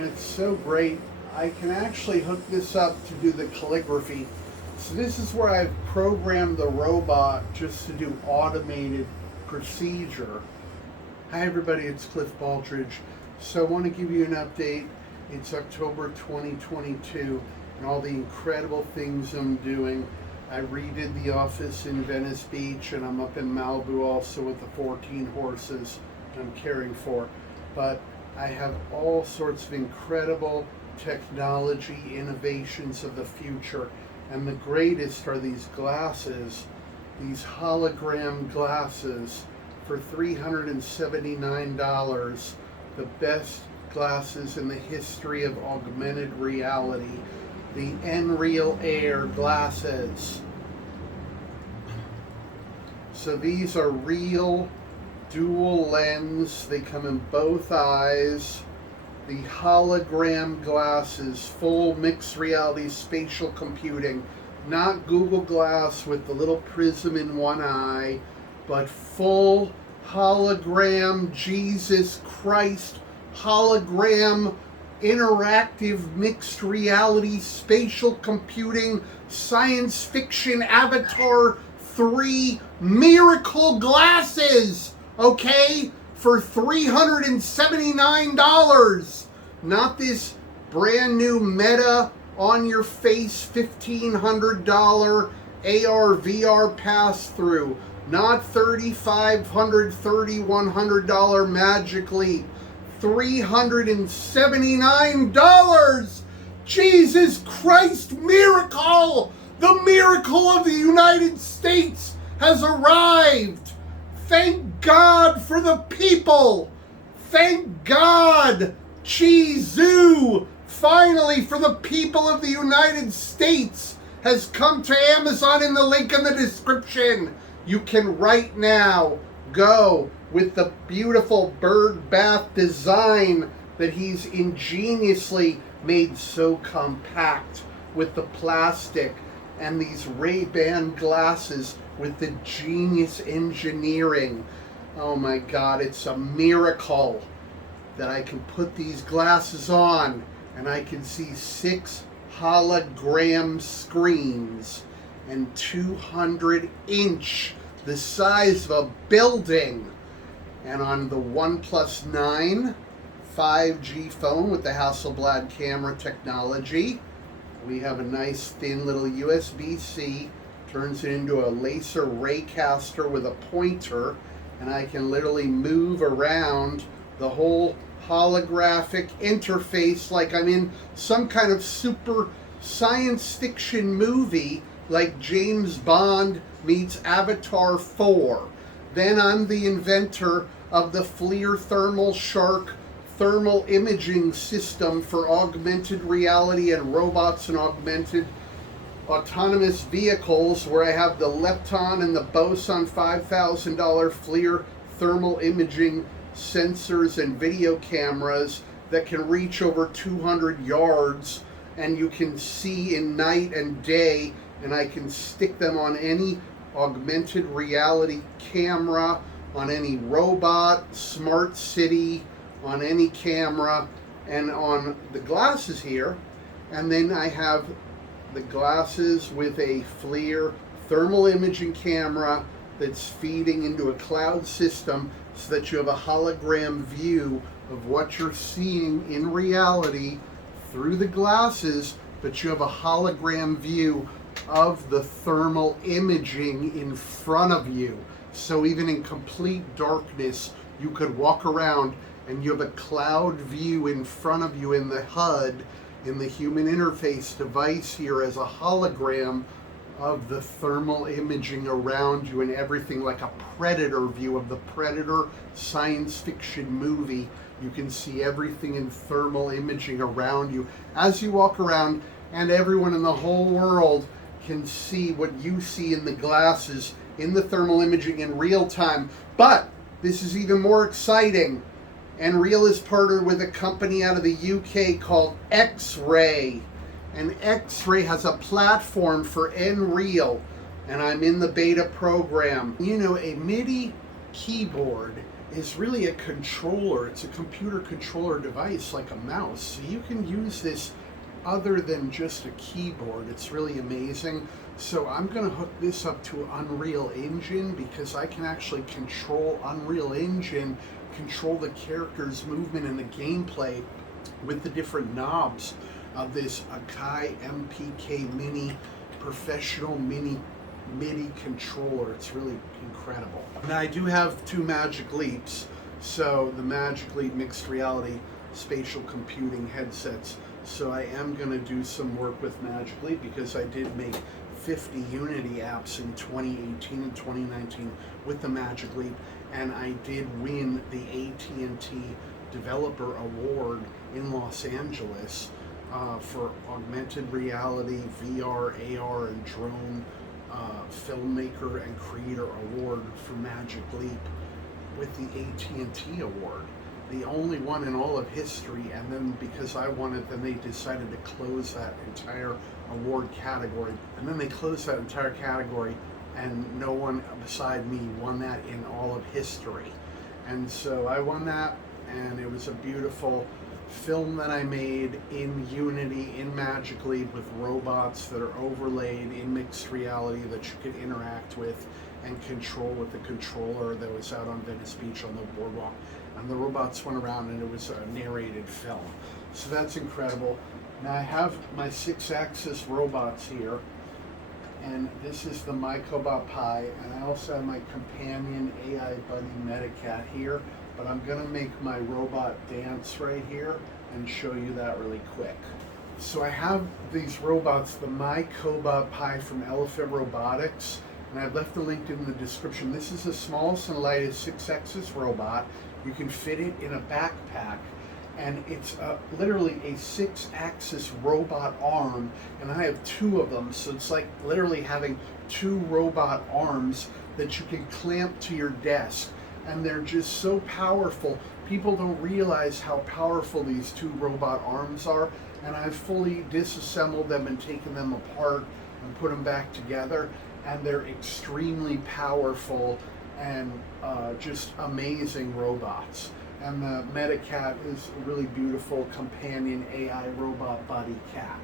and it's so great. I can actually hook this up to do the calligraphy. So this is where I've programmed the robot just to do automated procedure. Hi everybody, it's Cliff Baldridge. So I want to give you an update. It's October 2022 and all the incredible things I'm doing. I redid the office in Venice Beach, and I'm up in Malibu also with the 14 horses I'm caring for. But I have all sorts of incredible technology innovations of the future. And the greatest are these glasses, these hologram glasses for $379. The best glasses in the history of augmented reality. The Nreal Air glasses. So these are real dual lens. They come in both eyes. The hologram glasses, full mixed reality spatial computing. Not Google Glass with the little prism in one eye, but full hologram, Jesus Christ, hologram, interactive mixed reality spatial computing science fiction Avatar 3 miracle glasses, okay, for $379. Not this brand new Meta on your face $1,500 AR VR pass through. Not $3,500, $3,100 Magic Leap. $379. Jesus Christ, miracle! The miracle of the United States has arrived. Thank God for the people. Thank God, Chizu, finally for the people of the United States has come to Amazon in the link in the description. You can right now go with the beautiful bird bath design that he's ingeniously made so compact with the plastic, and these Ray-Ban glasses with the genius engineering. Oh my God, it's a miracle that I can put these glasses on and I can see 6 hologram screens and 200-inch, the size of a building. And on the OnePlus 9 5G phone with the Hasselblad camera technology, we have a nice thin little USB-C, turns it into a laser raycaster with a pointer, and I can literally move around the whole holographic interface like I'm in some kind of super science fiction movie like James Bond meets Avatar 4. Then I'm the inventor of the FLIR Thermal Shark thermal imaging system for augmented reality and robots and augmented autonomous vehicles, where I have the Lepton and the Boson $5,000 FLIR thermal imaging sensors and video cameras that can reach over 200 yards, and you can see in night and day, and I can stick them on any augmented reality camera, on any robot, smart city, on any camera, and on the glasses here. And then I have the glasses with a FLIR thermal imaging camera that's feeding into a cloud system so that you have a hologram view of what you're seeing in reality through the glasses, but you have a hologram view of the thermal imaging in front of you. So even in complete darkness, you could walk around and you have a cloud view in front of you in the HUD, in the human interface device here, as a hologram of the thermal imaging around you, and everything like a Predator view of the Predator science fiction movie. You can see everything in thermal imaging around you as you walk around, and everyone in the whole world can see what you see in the glasses in the thermal imaging in real time. But this is even more exciting. Nreal is partnered with a company out of the UK called X-Ray. And X-Ray has a platform for Nreal, and I'm in the beta program. You know, a MIDI keyboard is really a controller. It's a computer controller device like a mouse. So you can use this other than just a keyboard. It's really amazing. So I'm going to hook this up to Unreal Engine because I can actually control Unreal Engine, control the character's movement and the gameplay with the different knobs of this Akai MPK Mini Professional MIDI controller. It's really incredible. Now I do have two Magic Leaps. So the Magic Leap mixed reality spatial computing headsets. So I am going to do some work with Magic Leap because I did make 50 Unity apps in 2018 and 2019 with the Magic Leap, and I did win the AT&T Developer Award in Los Angeles for augmented reality, VR, AR, and drone filmmaker and creator award for Magic Leap with the AT&T award. The only one in all of history, and then because I won it, then they decided to close that entire award category. And then they closed that entire category, and no one beside me won that in all of history. And so I won that, and it was a beautiful film that I made in Unity, in Magic Leap, with robots that are overlaid in mixed reality that you could interact with and control with the controller that was out on Venice Beach on the boardwalk. And the robots went around, and it was a narrated film. So that's incredible. Now I have my 6-axis robots here, and this is the My Cobot Pi, and I also have my companion AI buddy Medicat here, but I'm gonna make my robot dance right here and show you that really quick. So I have these robots, the My Cobot Pi from Elephant Robotics, and I've left the link in the description. This is the smallest and lightest 6-axis robot. You can fit it in a backpack, and it's literally a 6-axis robot arm, and I have 2 of them, so it's like literally having 2 robot arms that you can clamp to your desk, and they're just so powerful. People don't realize how powerful these 2 robot arms are, and I've fully disassembled them and taken them apart and put them back together, and they're extremely powerful and just amazing robots. And the Medicat is a really beautiful companion AI robot buddy cat.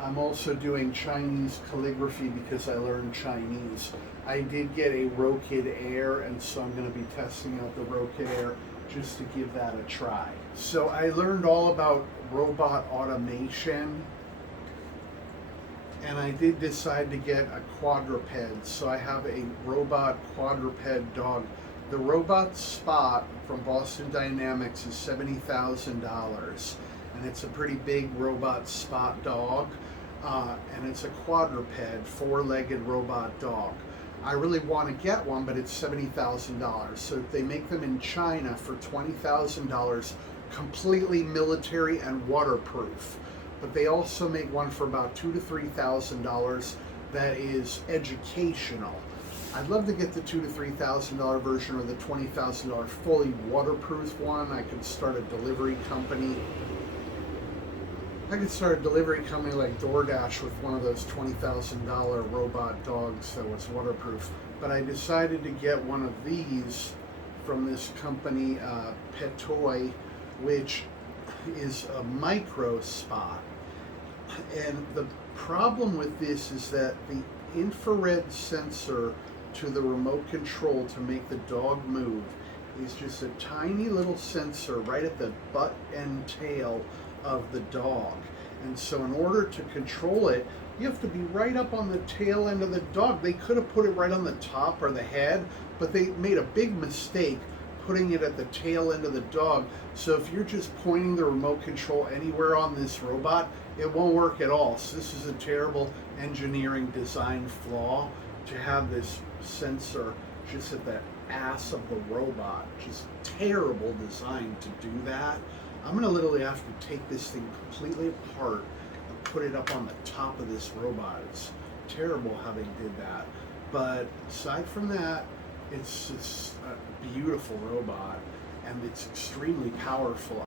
I'm also doing Chinese calligraphy because I learned Chinese. I did get a Rokid Air, and so I'm going to be testing out the Rokid Air just to give that a try. So I learned all about robot automation, and I did decide to get a quadruped. So I have a robot quadruped dog. The robot Spot from Boston Dynamics is $70,000, and it's a pretty big robot Spot dog, and it's a quadruped, 4-legged robot dog. I really want to get one, but it's $70,000. So they make them in China for $20,000, completely military and waterproof. But they also make one for about $2,000 to $3,000 that is educational. I'd love to get the $2,000 to $3,000 version or the $20,000 fully waterproof one. I could start a delivery company. I could start a delivery company like DoorDash with one of those $20,000 robot dogs that was waterproof. But I decided to get one of these from this company, Petoy, which is a micro Spot. And the problem with this is that the infrared sensor to the remote control to make the dog move is just a tiny little sensor right at the butt and tail of the dog. And so in order to control it, you have to be right up on the tail end of the dog. They could have put it right on the top or the head, but they made a big mistake putting it at the tail end of the dog. So if you're just pointing the remote control anywhere on this robot, it won't work at all. So this is a terrible engineering design flaw, to have this sensor just at the ass of the robot. Just terrible design to do that. I'm gonna literally have to take this thing completely apart and put it up on the top of this robot. It's terrible how they did that. But aside from that, it's a beautiful robot, and it's extremely powerful.